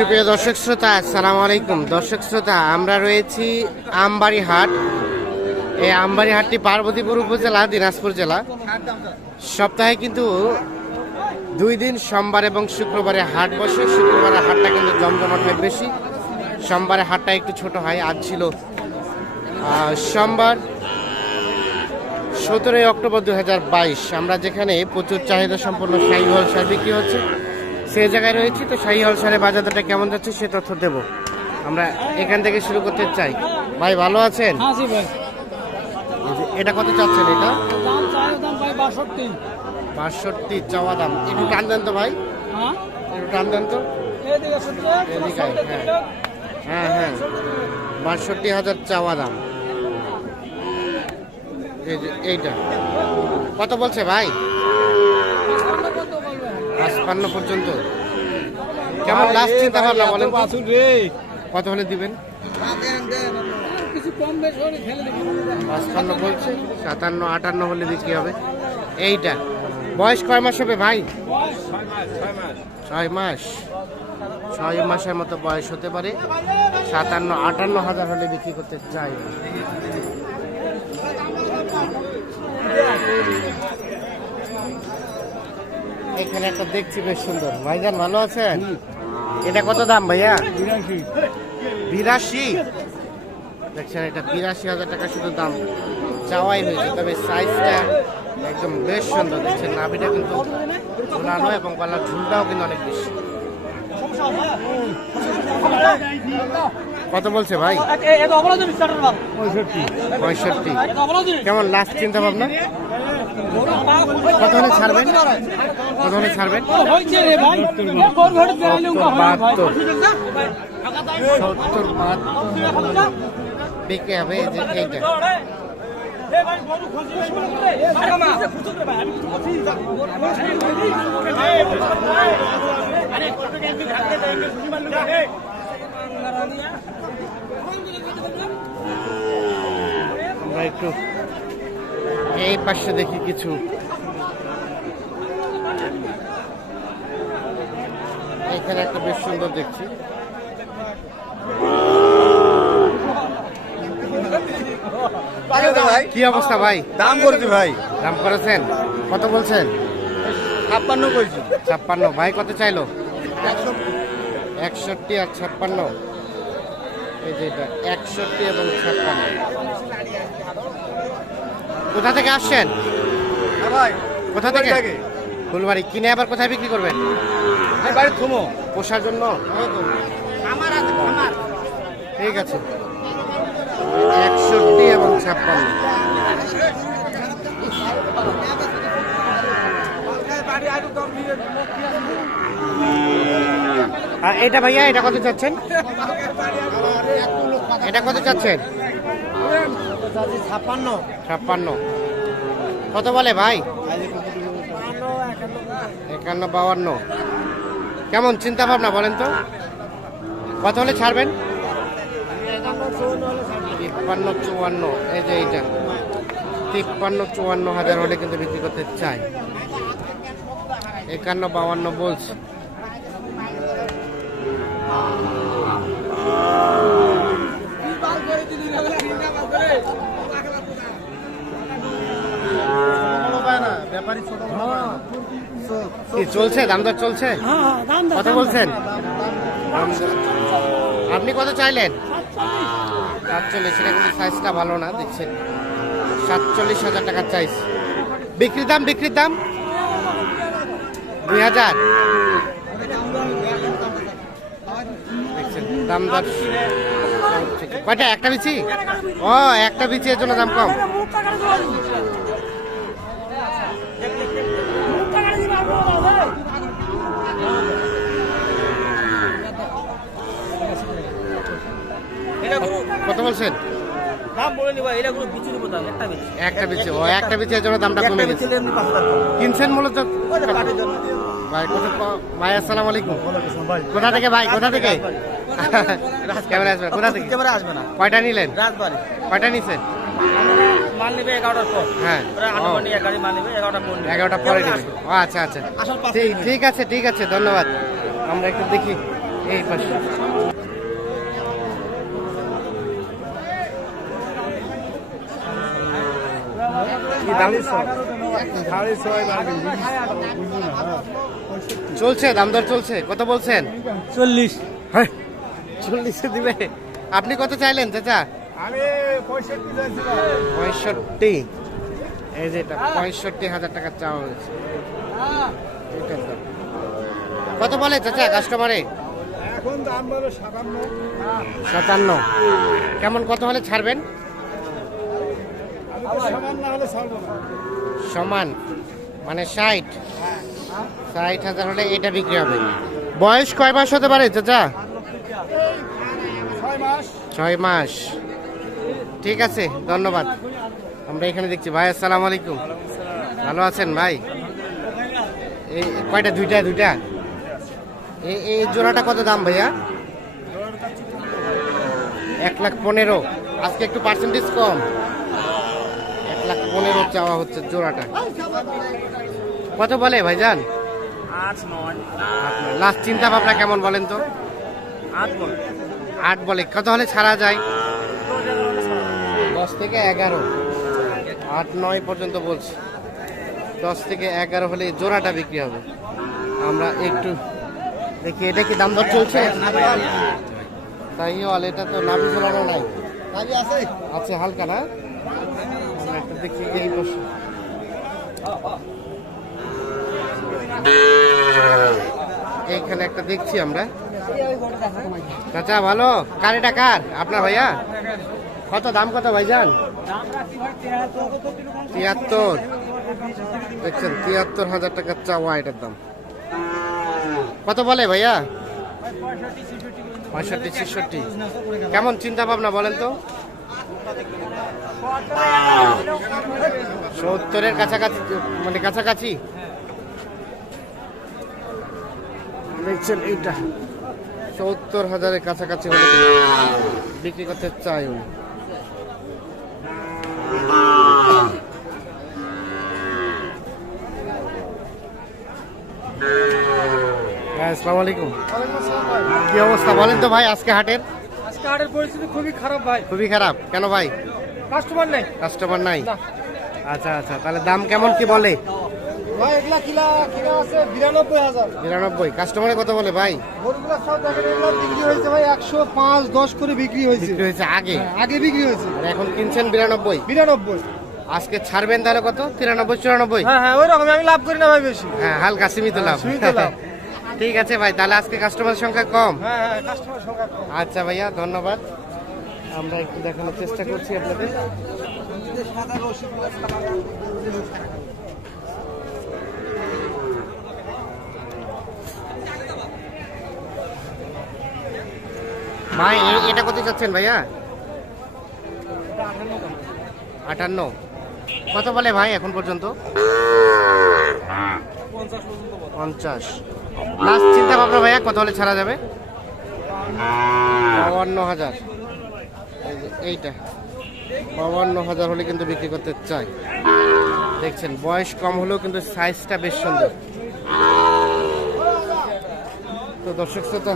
সুপ্রিয় দর্শক শ্রোতা, আসসালামু আলাইকুম। দর্শক শ্রোতা, আমরা রয়েছি আমবাড়ি হাট এই আমবাড়ি হাটটি পার্বতীপুর উপজেলা, দিনাজপুর জেলা। সপ্তাহে কিন্তু দুই দিন, সোমবার এবং শুক্রবারে হাট বসে। শুক্রবারে হাটটা কিন্তু জমজমাট হয় বেশি। সোমবারে হাটটা একটু ছোট হয়, আজ ছিল সোমবার সতেরোই অক্টোবর দুই হাজার বাইশ। আমরা যেখানে প্রচুর চাহিদা সম্পন্ন শাহী হল সার বিক্রি হচ্ছে। সেই জায়গায় রয়েছি তো শাহী হল সারের বাজারটা কেমন যাচ্ছে সে তথ্য দেব। আমরা এখান থেকে শুরু করতে চাই। ভাই ভালো আছেন? হ্যাঁ এটা কত চাচ্ছেন এটা? বাষট্টি। চাওয়া দাম। একটু টান দেন তো ভাই। হ্যাঁ? একটু টান দেন তো। হ্যাঁ। হ্যাঁ হ্যাঁ। বাষট্টি হাজার চাওয়া দাম। এইটা। কত বলছে ভাই? পাঁচপান্ন পর্যন্ত। কেমন লাস্ট চিন্তা ভাবনা বলেন রে। কত হলে দিবেন? কিছু কম বেশি হলে ফেলে দেবো পাঁচপান্ন বলছে সাতান্ন আটান্ন হলে বিক্রি হবে। এইটা। বয়স কয় মাস হবে ভাই? ছয় মাস। ছয় মাসের মতো বয়স হতে পারে। সাতান্ন আটান্ন হাজার হলে বিক্রি করতে চাই। এখানে একটা দেখছি বেশ সুন্দর। ভাইজান, ভালো আছেন? এটা কত দাম ভাইয়া? বিরাশি? দেখছেন, এটা বিরাশি হাজার টাকা শুধু দাম। চাওয়াই হয়েছে, তবে সাইজটা একদম বেশ সুন্দর। দেখছেন, নাভিটা কিন্তু ঝুলানো এবং গলার ঝুলটাও কিন্তু অনেক বেশি। কত বলছে ভাই? পঁয়ষট্টি। পঁয়ষট্টি। কেমন লাস্ট চিন্তা ভাবনা কত হলে ছাড়বেন? কত হলে ছাড়বেন? বাহাত্তর। সত্তর বাহাত্তর। বিক্রি হবে এই যে এইটা। আমরা একটু এই পাশে দেখি কিছু। এখানে একটা বেশ সুন্দর দেখছি। ভাই কি অবস্থা ভাই? দাম করছি ভাই। দাম করেছেন? কত বলছেন? ছাপ্পান্ন করছি। ছাপ্পান্ন। ভাই কত চাইলো? একষট্টি আর ছাপ্পান্ন। এই যে এটা একষট্টি এবং ছাপ্পান্ন। কোথা থেকে আসছেন? হ্যাঁ কোথা থেকে? ফুলবাড়ি কিনে আবার কোথায় বিক্রি করবেন? থুমো। পোষার জন্য? ঠিক আছে। একষট্টি এবং ছাপ্পান্ন। আর এটা ভাইয়া এটা কত চাচ্ছেন? এটা কত চাচ্ছেন? ছাপ্পান্ন। ছাপ্পান্ন। কত বলে ভাই? একান্ন বাউান্ন কেমন চিন্তা ভাবনা বলেন তো? কত হলে ছাড়বেন? তিপ্পান্ন চুয়ান্ন। এই যে এইটা। তিপ্পান্ন চুয়ান্ন হাজার হলে কিন্তু বিক্রি করতে চাই একান্ন বাউান্ন বলছে। চলছে? দাম দর চলছে? কত বলছেন? আপনি কত চাইলেন? সাতচল্লিশ সাইজটা ভালো না, দেখছেন। সাতচল্লিশ হাজার টাকা চাইছ বিক্রির দাম বিক্রির দাম? দুই হাজার দেখছেন দাম দর কয়টা? একটা বিচি? ও একটা বিচি এর জন্য দাম কম। কত বলছেন? একটা বিচি। ও একটা বিচি এর জন্য দামটা কমে গেছে। কিনছেন মূলত? ভাই ভাই আসসালামু আলাইকুম। কোথা থেকে ভাই? কোথা থেকে? কেমন আসবে? কোথা থেকে? ক্যামেরা আসবে না। কয়টা নিলেন? রাজবাড়ি। কয়টা নিছেন? মাল নিবে এগারোটার পর। হ্যাঁ। গাড়ি মাল নিবে এগারোটা পর এগারোটা পরে নিবেন ও আচ্ছা আচ্ছা। ঠিক ঠিক আছে ঠিক আছে ধন্যবাদ। আমরা একটু দেখি। এই পাশে। চলছে দাম দর চলছে। কত বলছেন? চল্লিশ। হ্যাঁ। চল্লিশে দিবে। আপনি কত চাইলেন চাচা? আমি পঁয়ষট্টি এই যে এটা পঁয়ষট্টি হাজার টাকা চাওয়া হয়েছে। কত বলে চাচা কাস্টমারে এখন দাম বলো সাতান্ন। সাতান্ন। কেমন কত হলে ছাড়বেন? সামান? মানে ষাট? ষাট হাজার হলে এটা বিক্রি হবে। বয়স কয় মাস হতে পারে চাচা? ছয় মাস। ঠিক আছে ধন্যবাদ। আমরা এখানে দেখছি। ভাই আসসালামু আলাইকুম। ভালো আছেন ভাই? এই কয়টা? দুইটা দুইটা? এই এই জোড়াটা কত দাম ভাইয়া? এক লাখ পনেরো। আজকে একটু পার্সেন্টেজ কম। এক লাখ পনেরো চাওয়া হচ্ছে জোড়াটা। কত বলে ভাইজান? লাস্ট চিন্তা ভাবনা কেমন বলেন তো? আট বল। আট বলে। কত হলে ছাড়া যায়? দশ থেকে এগারো। আট নয় পর্যন্ত বলছি। দশ থেকে এগারো হলে জোড়াটা বিক্রি হবে। আমরা একটু দেখি এটা কি দাম দর চলছে? তাই হল এটা তো নাভি ঝোলানো নাই। আছে? আছে হালকা না? দেখি এই বসে এইখানে একটা দেখছি আমরা। চাচা, ভালো? কার এটা কার? আপনার ভাইয়া? কত দাম কত ভাইজান? তিয়াত্তর। দেখছেন, তিয়াত্তর হাজার টাকার চাওয়া এটার দাম। কত বলে ভাইয়া? পঁয়ষট্টি, ছেষট্টি। কেমন চিন্তা ভাবনা বলেন তো? সত্তরের কাছাকাছি মানে কাছাকাছি? দেখছেন, এইটা। সত্তর হাজারের কাছাকাছি হলে বিক্রি করতে চাই উনি। হ্যাঁ আসসালামু আলাইকুম কি অবস্থা? বলেন তো ভাই আজকে হাটের? আজকে হাটের পরিস্থিতি খুবই খারাপ ভাই। খুবই খারাপ। কেন ভাই? কাস্টমার নেই। কাস্টমার নাই? আচ্ছা আচ্ছা। তাহলে দাম কেমন কি বলে? ভাই এগুলা কিলা কিনা আছে? বিরানব্বই হাজার। বিরানব্বই। কাস্টমারে কত বলে ভাই? গরুগুলা সব দেখেন এগুলা বিক্রি হয়েছে ভাই একশো পাঁচ দশ করে বিক্রি হয়েছে। বিক্রি হয়েছে আগে? আগে বিক্রি হয়েছে। আর এখন কিনছেন বিরানব্বই? বিরানব্বই। আজকে ছাড়বেন তাহলে কত? তিরানব্বই চুরানব্বই? হ্যাঁ হ্যাঁ ওই রকম আমি লাভ করি না ভাই বেশি। হ্যাঁ হালকা সীমিত লাভ। সীমিত লাভ। ঠিক আছে ভাই তাহলে আজকে কাস্টমার সংখ্যা কম। হ্যাঁ হ্যাঁ কাস্টমার সংখ্যা কম। আচ্ছা ভাইয়া ধন্যবাদ। আমরা একটু দেখানোর চেষ্টা করছি আপনাদের। ভাই এটা কত চাচ্ছেন ভাইয়া? আটান্ন। কত বলে ভাই এখন পর্যন্ত? পঞ্চাশ। লাস্ট চিন্তা ভাবনা ভাইয়া, কত হলে ছাড়া যাবে? বাউান্ন হাজার। এই এইটা। বাউান্ন হাজার হলে কিন্তু বিক্রি করতে চাই। দেখছেন, বয়স কম হলেও কিন্তু সাইজটা বেশ সুন্দর। তো দর্শক শ্রোতা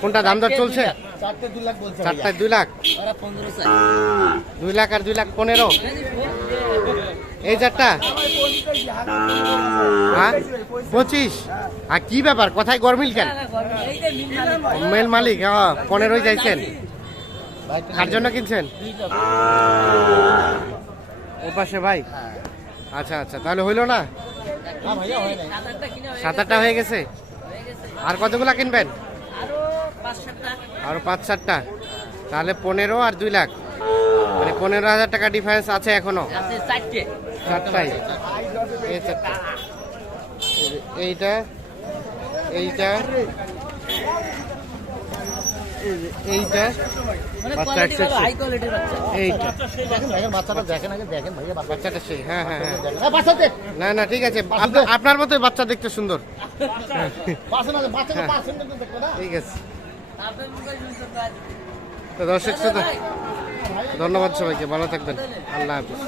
কোনটা দাম দর চলছে? চারটে দু লাখ চারটায় দুই লাখ? দুই লাখ আর দুই লাখ পনেরো? এই চারটা? হ্যাঁ? পঁচিশ? আর কি ব্যাপার? কোথায় গরমিল কেন? মেল মালিক। হ্যাঁ পনেরোই যাইছেন কার জন্য কিনছেন? ও পাশে ভাই? আচ্ছা আচ্ছা তাহলে হইল না? সাত আটটা হয়ে গেছে। আর কতগুলো কিনবেন? আরও পাঁচ সাতটা। তাহলে পনেরো আর দুই লাখ। মানে পনেরো হাজার টাকা ডিফারেন্স আছে এখনও? চারটাই। এইটা এইটা এইটা বাচ্চা একষট্টি এইটা। দেখেন বাচ্চাটা দেখেন আগে দেখেন ভাইয়া বাচ্চাটা সেই হ্যাঁ হ্যাঁ হ্যাঁ। না না ঠিক আছে। আপনা- আপনার মতোই বাচ্চা দেখতে সুন্দর। হ্যাঁ। ঠিক আছে। তো দর্শক শ্রোতা ধন্যবাদ সবাইকে। ভালো থাকবেন। আল্লাহ হাফিজ।